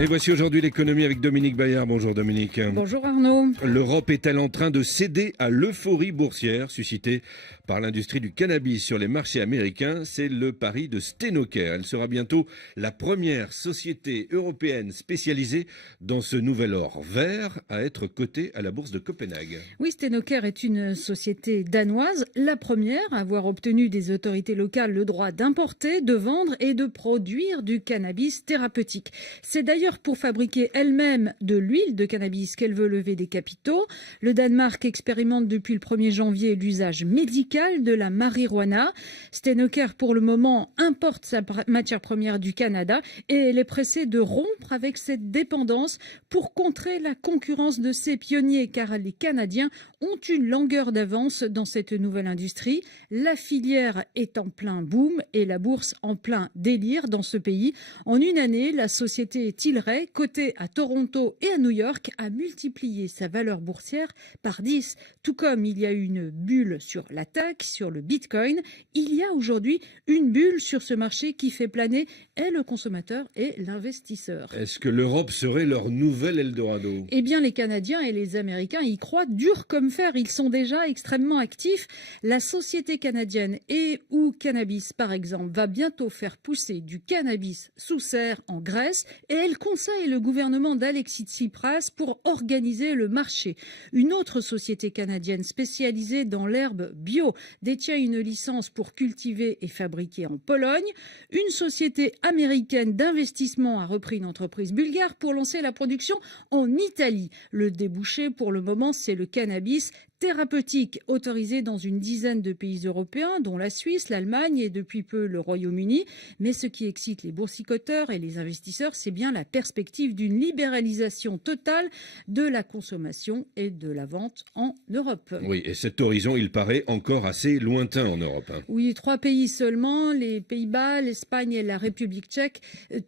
Et voici aujourd'hui l'économie avec Dominique Bayard. Bonjour Dominique. Bonjour Arnaud. L'Europe est-elle en train de céder à l'euphorie boursière suscitée par l'industrie du cannabis sur les marchés américains? C'est le pari de Stenoker. Elle sera bientôt la première société européenne spécialisée dans ce nouvel or vert à être cotée à la bourse de Copenhague. Oui, Stenoker est une société danoise, la première à avoir obtenu des autorités locales le droit d'importer, de vendre et de produire du cannabis thérapeutique. C'est d'ailleurs pour fabriquer elle-même de l'huile de cannabis qu'elle veut lever des capitaux. Le Danemark expérimente depuis le 1er janvier l'usage médical de la marijuana. Stenoker, pour le moment, importe sa matière première du Canada et elle est pressée de rompre avec cette dépendance pour contrer la concurrence de ses pionniers, car les Canadiens ont une longueur d'avance dans cette nouvelle industrie. La filière est en plein boom et la bourse en plein délire dans ce pays. En une année, la société Tilray, cotée à Toronto et à New York, a multiplié sa valeur boursière par 10. Tout comme il y a eu une bulle sur la tech, sur le bitcoin, il y a aujourd'hui une bulle sur ce marché qui fait planer et le consommateur et l'investisseur. Est-ce que l'Europe serait leur nouvel Eldorado? Eh bien, les Canadiens et les Américains y croient dur comme fer. Ils sont déjà extrêmement actifs. La société canadienne EU Cannabis, par exemple, va bientôt faire pousser du cannabis sous serre en Grèce et elle conseille le gouvernement d'Alexis Tsipras pour organiser le marché. Une autre société canadienne spécialisée dans l'herbe bio détient une licence pour cultiver et fabriquer en Pologne. Une société américaine d'investissement a repris une entreprise bulgare pour lancer la production en Italie. Le débouché pour le moment, c'est le cannabis thérapeutique autorisé dans une dizaine de pays européens, dont la Suisse, l'Allemagne et depuis peu le Royaume-Uni. Mais ce qui excite les boursicoteurs et les investisseurs, c'est bien la perspective d'une libéralisation totale de la consommation et de la vente en Europe. Oui, et cet horizon, il paraît encore assez lointain en Europe. Oui, 3 pays seulement, les Pays-Bas, l'Espagne et la République tchèque,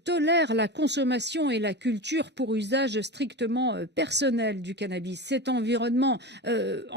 tolèrent la consommation et la culture pour usage strictement personnel du cannabis. Cet environnement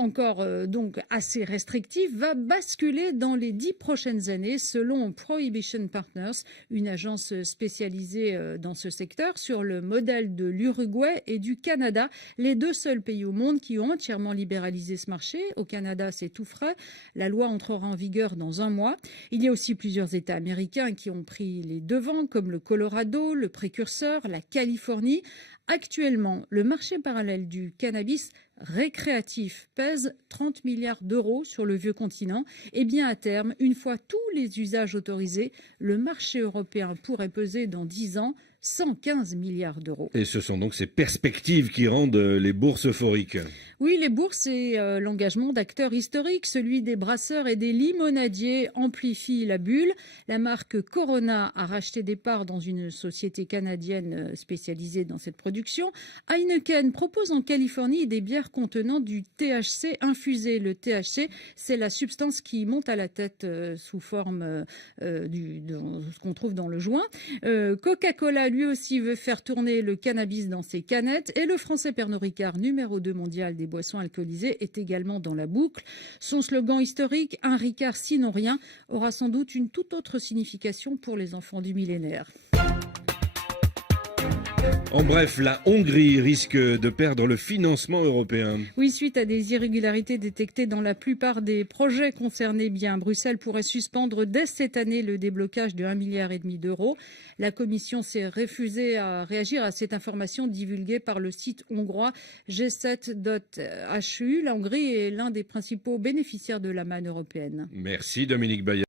encore donc assez restrictif va basculer dans les 10 prochaines années selon Prohibition Partners, une agence spécialisée dans ce secteur, sur le modèle de l'Uruguay et du Canada, les 2 seuls pays au monde qui ont entièrement libéralisé ce marché. Au Canada, c'est tout frais. La loi entrera en vigueur dans 1 mois. Il y a aussi plusieurs États américains qui ont pris les devants, comme le Colorado, le précurseur, la Californie. Actuellement, le marché parallèle du cannabis récréatif pèse 30 milliards d'euros sur le vieux continent. Et bien à terme, une fois tous les usages autorisés, le marché européen pourrait peser dans 10 ans 115 milliards d'euros. Et ce sont donc ces perspectives qui rendent les bourses euphoriques. Oui, les bourses et l'engagement d'acteurs historiques, celui des brasseurs et des limonadiers, amplifie la bulle. La marque Corona a racheté des parts dans une société canadienne spécialisée dans cette production. Heineken propose en Californie des bières contenant du THC infusé. Le THC, c'est la substance qui monte à la tête sous forme de ce qu'on trouve dans le joint. Coca-Cola, lui aussi, veut faire tourner le cannabis dans ses canettes. Et le français Pernod Ricard, numéro 2 mondial des boissons alcoolisées, est également dans la boucle. Son slogan historique, un Ricard sinon rien, aura sans doute une toute autre signification pour les enfants du millénaire. En bref, la Hongrie risque de perdre le financement européen. Oui, suite à des irrégularités détectées dans la plupart des projets concernés, Bruxelles pourrait suspendre dès cette année le déblocage de 1,5 milliard d'euros. La Commission s'est refusée à réagir à cette information divulguée par le site hongrois g7.hu. La Hongrie est l'un des principaux bénéficiaires de la manne européenne. Merci Dominique Bayard.